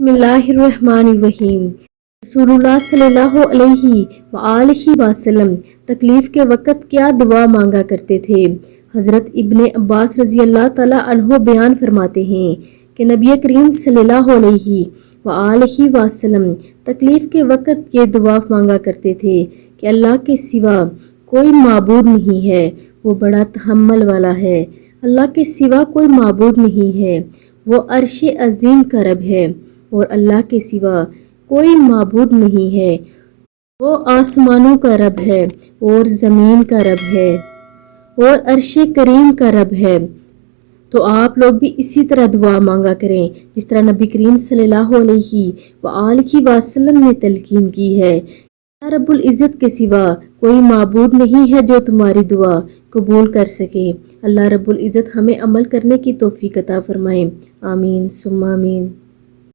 بسم اللہ الرحمن الرحیم۔ رسول اللہ صلی اللہ علیہ وآلہ وسلم تکلیف کے وقت کیا دعا مانگا کرتے تھے؟ حضرت ابن عباس رضی اللہ تعالیٰ عنہ بیان فرماتے ہیں کہ نبی کریم صلی اللہ علیہ وآلہ وسلم تکلیف کے وقت یہ دعا مانگا کرتے تھے کہ اللہ کے سوا کوئی معبود نہیں ہے، وہ بڑا تحمل والا ہے۔ اللہ کے سوا کوئی معبود نہیں ہے، وہ عرش عظیم کا رب ہے، اور اللہ کے سوا کوئی معبود نہیں ہے، وہ آسمانوں کا رب ہے اور زمین کا رب ہے اور عرش کریم کا رب ہے۔ تو آپ لوگ بھی اسی طرح دعا مانگا کریں جس طرح نبی کریم صلی اللہ علیہ وآلہ وسلم نے تلقین کی ہے۔ اللہ رب العزت کے سوا کوئی معبود نہیں ہے جو تمہاری دعا قبول کر سکے۔ اللہ رب العزت ہمیں عمل کرنے کی توفیق عطا فرمائے، آمین ثم آمین۔